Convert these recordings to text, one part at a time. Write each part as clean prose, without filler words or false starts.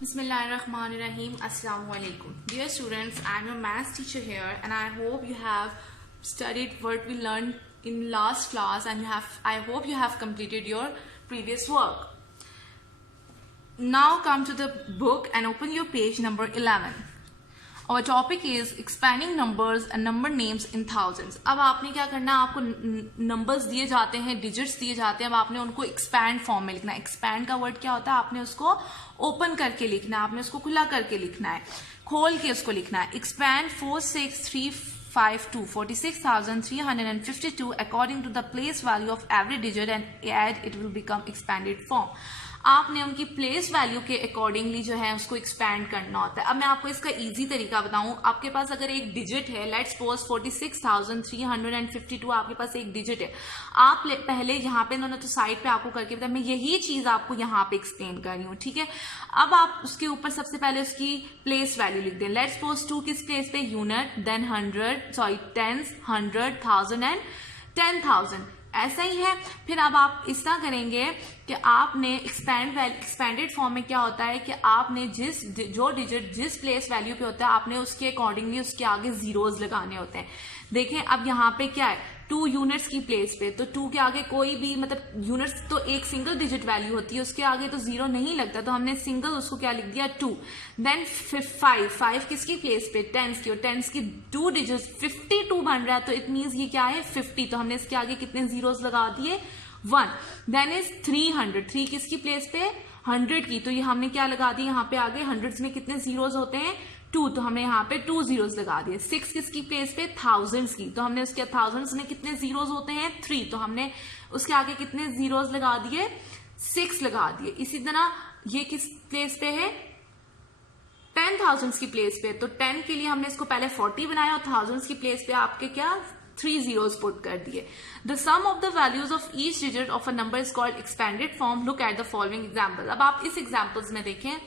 Bismillahirrahmanirrahim. Assalamu alaikum. Dear students, I am your maths teacher here and I hope you have studied what we learned in last class and I hope you have completed your previous work. Now come to the book and open your page number 11. Our topic is expanding numbers and number names in thousands. अब आपने क्या करना है, आपको numbers दिए जाते हैं, digits दिए जाते हैं, अब आपने उनको एक्सपैंड फॉर्म में लिखना है. एक्सपैंड का वर्ड क्या होता है, आपने उसको ओपन करके लिखना है, आपने उसको खुला करके लिखना है, खोल के उसको लिखना है. Expand 46352 46,352 according to the place value of every digit and add it will become expanded form. आपने उनकी प्लेस वैल्यू के अकॉर्डिंगली जो है उसको एक्सपैंड करना होता है. अब मैं आपको इसका इजी तरीका बताऊं. आपके पास अगर एक डिजिट है, लेट्स सपोज 46,352 आपके पास एक डिजिट है. आप पहले यहाँ पे इन्होंने तो साइड पे आपको करके बताया, मैं यही चीज आपको यहाँ पे एक्सप्लेन कर रही हूँ, ठीक है. अब आप उसके ऊपर सबसे पहले उसकी प्लेस वैल्यू लिख दें. लेट्स सपोज 2 किस प्लेस पे, यूनिट, देन 10, 100, 1000 एंड 10,000. ऐसा ही है. फिर अब आप इस तरह करेंगे कि आपने एक्सपेंडेड फॉर्म में क्या होता है कि आपने जो डिजिट जिस प्लेस वैल्यू पे होता है आपने उसके अकॉर्डिंगली उसके आगे जीरोज लगाने होते हैं. देखें अब यहाँ पे क्या है, 2 यूनिट्स की प्लेस पे, तो 2 के आगे कोई भी मतलब यूनिट्स तो एक सिंगल डिजिट वैल्यू होती है, उसके आगे तो जीरो नहीं लगता, तो हमने सिंगल उसको क्या लिख दिया 2. देन 5 किसकी प्लेस पे, टेंस की, और टेंस की 2 डिजिट 52 बन रहा है, तो इट मीन्स ये क्या है 50, तो हमने इसके आगे कितने जीरोस लगा दिए 1. देन इज 300 किसकी प्लेस पे, 100 की, तो ये हमने क्या लगा दिया यहाँ पे आगे, हंड्रेड्स में कितने जीरोस होते हैं 2, तो हमने यहाँ पे 2 जीरोस लगा दिए. 6 किसकी प्लेस पे, थाउजेंड्स की, तो हमने उसके थाउजेंड्स में कितने जीरोस होते हैं 3, तो हमने उसके आगे कितने जीरोस लगा दिए 6 लगा दिए. इसी तरह ये किस प्लेस पे है, 10,000 की प्लेस पे, तो 10 के लिए हमने इसको पहले 40 बनाया और थाउजेंड्स की प्लेस पे आपके क्या 3 zeros पुट कर दिए. The sum of the values of each digit of a number is called expanded form. Look at the following example. अब आप इस एग्जाम्पल्स में देखें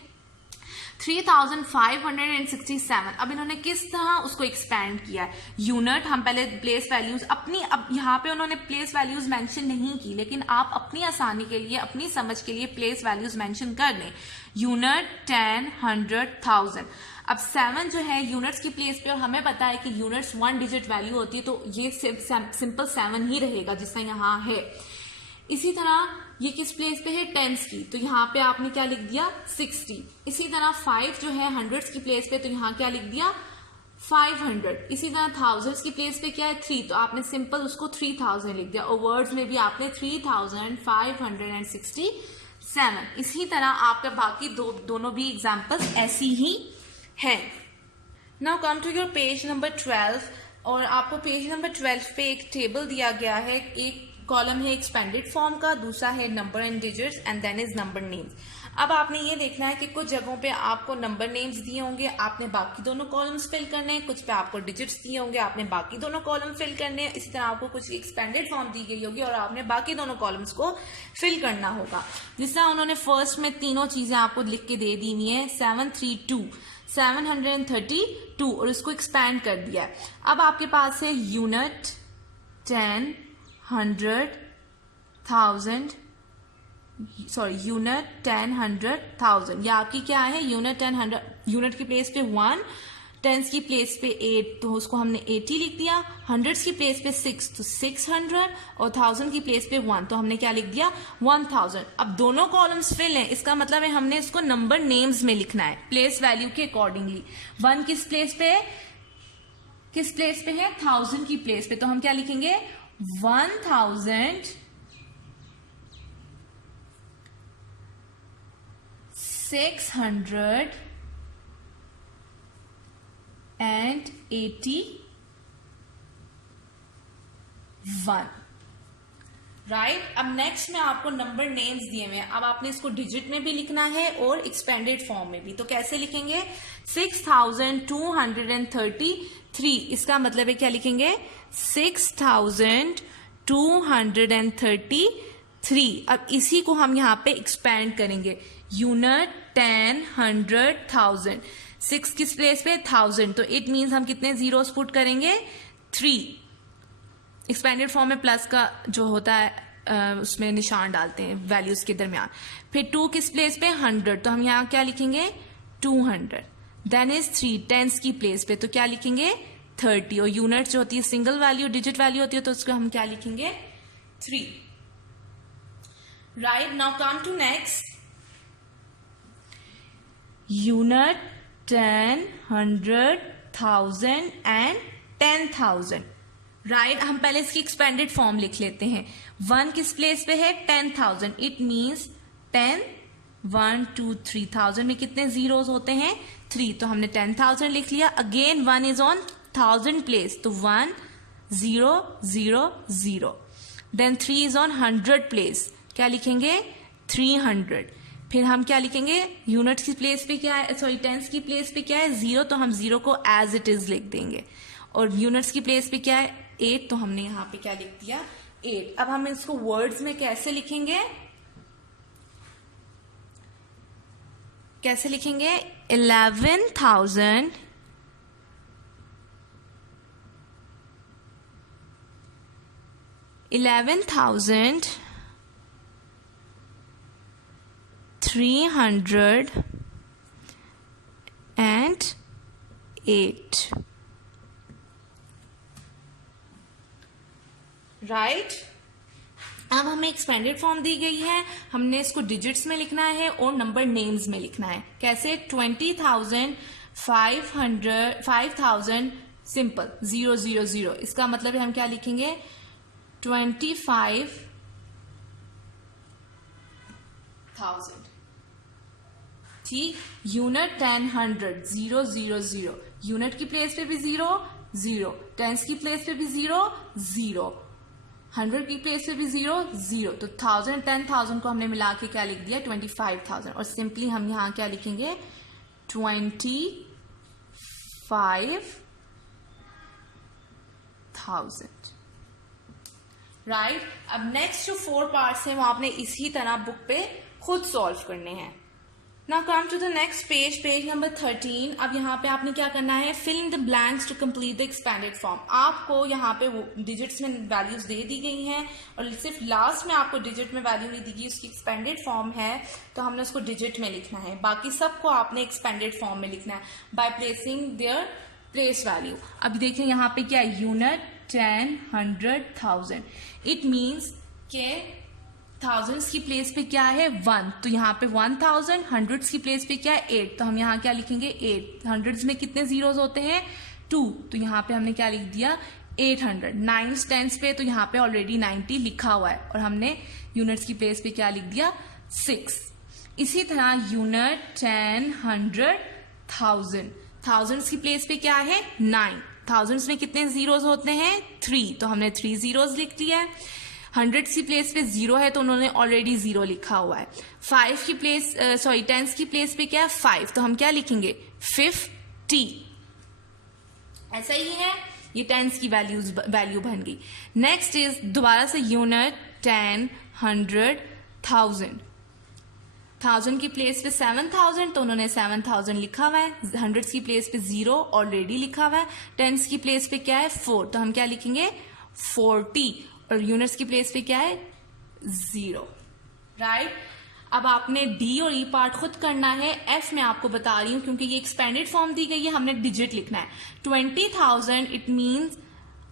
3,567. अब इन्होंने किस तरह उसको एक्सपैंड किया है. यूनिट, हम पहले प्लेस वैल्यूज अपनी, अब यहाँ पे उन्होंने प्लेस वैल्यूज मेंशन नहीं की, लेकिन आप अपनी आसानी के लिए, अपनी समझ के लिए प्लेस वैल्यूज मेंशन कर दें. यूनिट, 10, 100, 1000. अब 7 जो है यूनिट्स की प्लेस पे, और हमें पता है कि यूनिट्स 1 डिजिट वैल्यू होती है, तो ये सिंपल 7 ही रहेगा जिसका यहाँ है. इसी तरह ये किस प्लेस पे है, टेंस की, तो यहाँ पे आपने क्या लिख दिया 60. इसी तरह 5 जो है हंड्रेड्स की प्लेस पे, तो यहाँ क्या लिख दिया 500. इसी तरह थाउजेंड्स की प्लेस पे क्या है 3, तो आपने सिंपल उसको 3000 लिख दिया, और वर्ड्स में भी आपने 3,567. इसी तरह आपका बाकी दोनों भी एग्जाम्पल्स ऐसी ही है. Now come to your page number 12. और आपको पेज नंबर 12 पे एक टेबल दिया गया है. एक कॉलम है एक्सपेंडेड फॉर्म का, दूसरा है number and digits, and then is number names. अब आपने ये देखना है कि कुछ जगहों पे आपको नंबर नेम्स दिए होंगे, आपने बाकी दोनों कॉलम्स फिल करने हैं. कुछ पे आपको डिजिट्स दिए होंगे, आपने बाकी दोनों कॉलम फिल करने हैं. इसी तरह आपको कुछ एक्सपेंडेड फॉर्म दी गई होगी और आपने बाकी दोनों कॉलम्स को फिल करना होगा. जिस तरह उन्होंने फर्स्ट में तीनों चीजें आपको लिख के दे दी है, 732 और इसको एक्सपैंड कर दिया है. अब आपके पास है यूनिट, 10, 100, 1000, यूनिट 10, 100, 1000. ये आपकी क्या है, यूनिट 10, 100. यूनिट की प्लेस पे 1, टेंस की प्लेस पे 8, तो उसको हमने 80 लिख दिया. हंड्रेड्स की प्लेस पे 6, तो 600, और 1000 की प्लेस पे 1, तो हमने क्या लिख दिया 1000. अब दोनों कॉलम्स फिल हैं, इसका मतलब है हमने इसको नंबर नेम्स में लिखना है प्लेस वैल्यू के अकॉर्डिंगली. 1 किस प्लेस पे है, 1000 की प्लेस पे, तो हम क्या लिखेंगे 1,681. राइट. अब नेक्स्ट में आपको नंबर नेम्स दिए हुए हैं. अब आपने इसको डिजिट में भी लिखना है और एक्सपेंडेड फॉर्म में भी. तो कैसे लिखेंगे, 6,233. इसका मतलब है क्या लिखेंगे 6,233. अब इसी को हम यहाँ पे एक्सपेंड करेंगे. यूनिट, 10, 100, 1000. 6 किस प्लेस पे, 1000, तो इट मीन्स हम कितने जीरोस पुट करेंगे 3. एक्सपेंडेड फॉर्म में प्लस का जो होता है उसमें निशान डालते हैं वैल्यूज के दरमियान। फिर 2 किस प्लेस पे, 100, तो हम यहाँ क्या लिखेंगे 200। देन इज 3 टेंस की प्लेस पे, तो क्या लिखेंगे 30। और यूनिट जो होती है सिंगल वैल्यू डिजिट वैल्यू होती है, तो उसको हम क्या लिखेंगे 3। Right, now come to next unit 10, 100, 1000 and 10,000। Right, हम पहले इसकी एक्सपेंडेड फॉर्म लिख लेते हैं। 1 किस प्लेस पे है, 10,000, इट मीन्स 10, 1, 2, 3,000 में कितने जीरोस होते हैं 3, तो हमने 10,000 लिख लिया। अगेन 1 इज ऑन 1000 प्लेस, तो 1, 0, 0, 0। देन 3 इज ऑन 100 प्लेस, क्या लिखेंगे 300। फिर हम क्या लिखेंगे यूनिट्स की प्लेस पे क्या है, सॉरी टेंस की प्लेस पे क्या है 0, तो हम 0 को एज इट इज लिख देंगे। और यूनिट्स की प्लेस पे क्या है 8, तो हमने यहाँ पे क्या लिख दिया 8। अब हम इसको वर्ड्स में कैसे लिखेंगे, 11,000 308। राइट, अब हमें एक्सपेंडेड फॉर्म दी गई है, हमने इसको डिजिट्स में लिखना है और नंबर नेम्स में लिखना है। कैसे 20,000, 5,000 सिंपल 0, 0, 0। इसका मतलब है हम क्या लिखेंगे 25,000। ठीक, यूनिट 10, 100, 0, 0, 0। यूनिट की प्लेस पे भी 0, 0। टेंस की प्लेस पे भी 0, 0। 100 की प्लेस पे भी 0, 0। तो 1000, 10,000 को हमने मिला के क्या लिख दिया 25,000। और सिंपली हम यहां क्या लिखेंगे 25,000। राइट, अब नेक्स्ट जो 4 पार्ट्स हैं वो आपने इसी तरह बुक पे खुद सॉल्व करने हैं। Now come to the next page, page number 13। अब यहाँ पे आपने क्या करना है, fill in the blanks to complete the expanded form. आपको यहाँ पे डिजिट्स में वैल्यूज दे दी गई हैं और सिर्फ लास्ट में आपको डिजिट में वैल्यू नहीं दी गई, उसकी एक्सपेंडेड फॉर्म है तो हमने उसको डिजिट में लिखना है। बाकी सबको आपने एक्सपेंडेड फॉर्म में लिखना है by placing their place value. अब देखिए यहाँ पे क्या है यूनिट 10, 100, 1000। इट मीन्स के थाउजेंड्स की प्लेस पे क्या है 1, तो यहाँ पे 1000। हंड्रेड्स की प्लेस पे क्या है 8, तो हम यहाँ क्या लिखेंगे 8। हंड्रेड्स में कितने जीरोस होते हैं 2, तो यहाँ पे हमने क्या लिख दिया 800। 9s 10s पे तो यहाँ पे ऑलरेडी 90 लिखा हुआ है और हमने यूनिट्स की प्लेस पे क्या लिख दिया 6। इसी तरह यूनिट 10, 100, 1000। थाउजेंड्स की प्लेस पे क्या है 9। थाउजेंड्स में कितने जीरोस होते हैं 3, तो हमने 3 जीरोस लिख दिया है। 100 की प्लेस पे 0 है तो उन्होंने ऑलरेडी 0 लिखा हुआ है। 5 की प्लेस सॉरी 10 की प्लेस पे क्या है 5, तो हम क्या लिखेंगे 50। ऐसा ही है, ये 10 की वैल्यू बन गई। नेक्स्ट इज दोबारा से यूनिट 10, 100, 1000। 1000 की प्लेस पे 7000, तो उन्होंने 7000 लिखा हुआ है। 100 की प्लेस पे 0 ऑलरेडी लिखा हुआ है। 10 की प्लेस पे क्या है 4, तो हम क्या लिखेंगे 40। और यूनिट्स की प्लेस पे क्या है 0। राइट, अब आपने डी और ई पार्ट खुद करना है। एफ मैं आपको बता रही हूं क्योंकि ये एक्सपेंडेड फॉर्म दी गई है, हमने डिजिट लिखना है। 20,000 इट मीन्स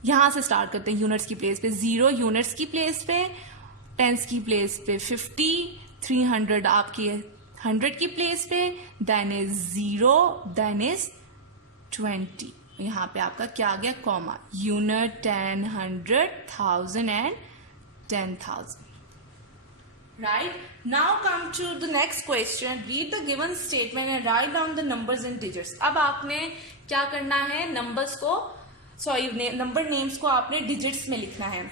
यहां से स्टार्ट करते हैं यूनिट्स की प्लेस पे 0, यूनिट्स की प्लेस पे, टेंस की प्लेस पे 50, 300 आपकी 100 की प्लेस पे, देन इज 0, देन इज 20। यहाँ पे आपका क्या आ गया comma, unit 10, 100, 1000 and 10,000। Right? Now come to the next question. Read the given statement and write down the numbers and digits. अब आपने क्या करना है, नंबर्स को नंबर नेम्स को आपने डिजिट्स में लिखना है।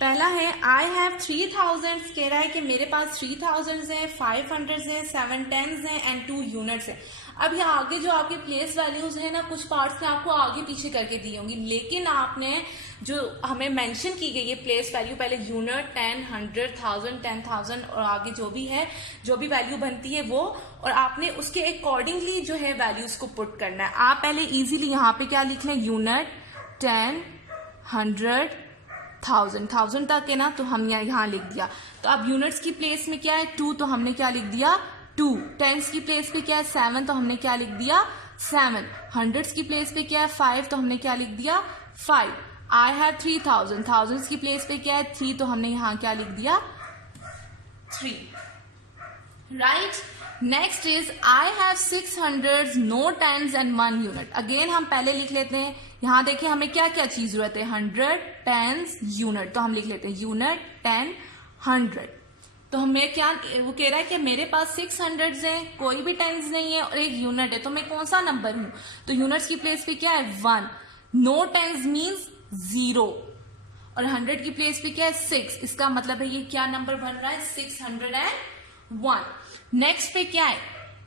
पहला है आई हैव 3000, कह रहा है कि मेरे पास 3000 हैं, 500 हैं, 7 10s हैं एंड 2 यूनिट्स हैं। अब ये आगे जो आपके प्लेस वैल्यूज है ना, कुछ पार्ट्स में आपको आगे पीछे करके दी होंगी, लेकिन आपने जो हमें मेंशन की गई है प्लेस वैल्यू, पहले यूनिट 10, 100, 1000, 10,000 और आगे जो भी है, जो भी वैल्यू बनती है वो, और आपने उसके अकॉर्डिंगली जो है वैल्यूज को पुट करना है। आप पहले इजीली यहाँ पे क्या लिख लें, यूनिट 10, 100, 1000 तक है ना, तो हम यहाँ लिख दिया। तो अब यूनिट्स की प्लेस में क्या है 2, तो हमने क्या लिख दिया 2। टेंस की प्लेस पे क्या है 7, तो हमने क्या लिख दिया 7। हंड्रेड्स की प्लेस पे क्या है 5, तो हमने क्या लिख दिया 5। आई हैव 3000, थाउजेंड्स की प्लेस पे क्या है 3, तो हमने यहाँ क्या लिख दिया 3, right. Next is I have 600 no tens and 1 unit. Again हम पहले लिख लेते हैं, यहां देखिए हमें क्या क्या चीज जरूरत है 100 टेंस यूनिट, तो हम लिख लेते हैं यूनिट 10 100। तो हमें क्या वो कह रहा है कि मेरे पास 600 है, कोई भी टेंस नहीं है और एक यूनिट है, तो मैं कौन सा नंबर हूं, तो यूनिट्स की प्लेस पे क्या है 1, नो टेंस मीन्स 0 और 100 की प्लेस पे क्या है 6, इसका मतलब है ये क्या नंबर बन रहा है 601। नेक्स्ट पे क्या है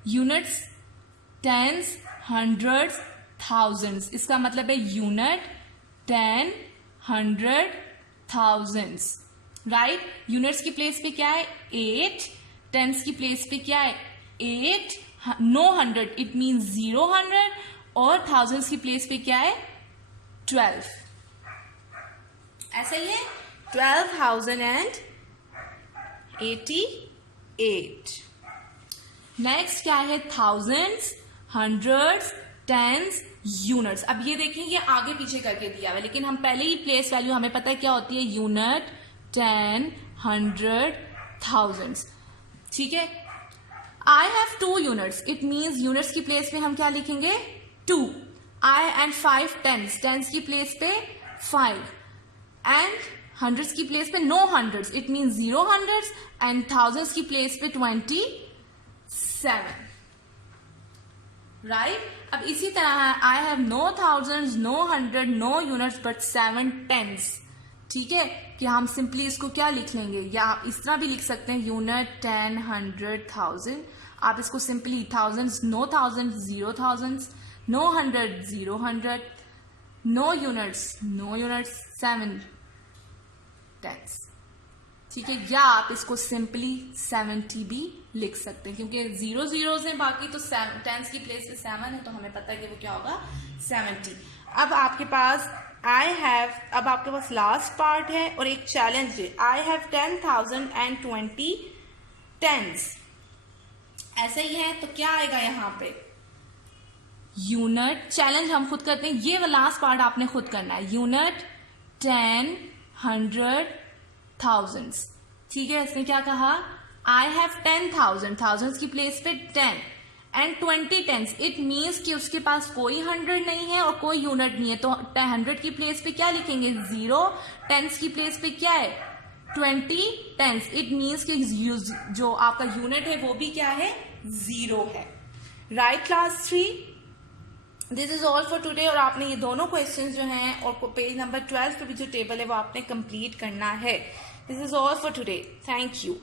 यूनिट्स टेंस हंड्रेड्स थाउजेंड्स, इसका मतलब है यूनिट 10 100 थाउजेंड्स, राइट। यूनिट्स की प्लेस पे क्या है 8, टेंस की प्लेस पे क्या है 8, नो 100 इट मीन 0 100 और थाउजेंड्स की प्लेस पे क्या है 12, ऐसा ही है 12,088। नेक्स्ट क्या है थाउजेंड्स हंड्रेड्स टेंस यूनिट्स। अब ये देखें ये आगे पीछे करके दिया हुआ है, लेकिन हम पहले ही प्लेस वैल्यू हमें पता है क्या होती है यूनिट 10 100 थाउजेंड्स, ठीक है। I have 2 units, it means units की प्लेस पे हम क्या लिखेंगे 2। आई एंड 5 टेंस, टेंस की प्लेस पे 5 एंड हंड्रेड्स की प्लेस पे no hundreds it means 0 hundreds and thousands की प्लेस पे 27, राइट। अब इसी तरह I have no thousands no 100 no units but 7 tens, ठीक है, कि हम सिंपली इसको क्या लिख लेंगे या आप इस तरह भी लिख सकते हैं यूनिट 10 100 1000। आप इसको simply thousands no thousands 0 thousands no 100 0 100 no units 7 tens, ठीक है, या आप इसको सिंपली 70 भी लिख सकते हैं क्योंकि 0 0 है बाकी, तो टेंस की प्लेस पे 7 है तो हमें पता है कि वो क्या होगा 70। अब आपके पास आई हैव, अब आपके पास लास्ट पार्ट है और एक चैलेंज है आई हैव 10,020 टेंस, ऐसा ही है, तो क्या आएगा यहाँ पे यूनिट चैलेंज हम खुद करते हैं, ये लास्ट पार्ट आपने खुद करना है यूनिट 10 100 थाउजेंड्स, ठीक है। इसने क्या कहा आई हैव 10,000 थाउजेंड्स की प्लेस पे 10 एंड 20 टेंस, इट मीन्स कि उसके पास कोई 100 नहीं है और कोई यूनिट नहीं है, तो 100 की प्लेस पे क्या लिखेंगे 0, टेंस की प्लेस पे क्या है 20 टेंस, इट मीन्स कि जो आपका यूनिट है वो भी क्या है 0 है, right. Class 3 this is all for today. और आपने ये दोनों क्वेश्चंस जो हैं और पेज नंबर 12 पे भी जो टेबल है वो आपने कंप्लीट करना है। This is all for today, thank you.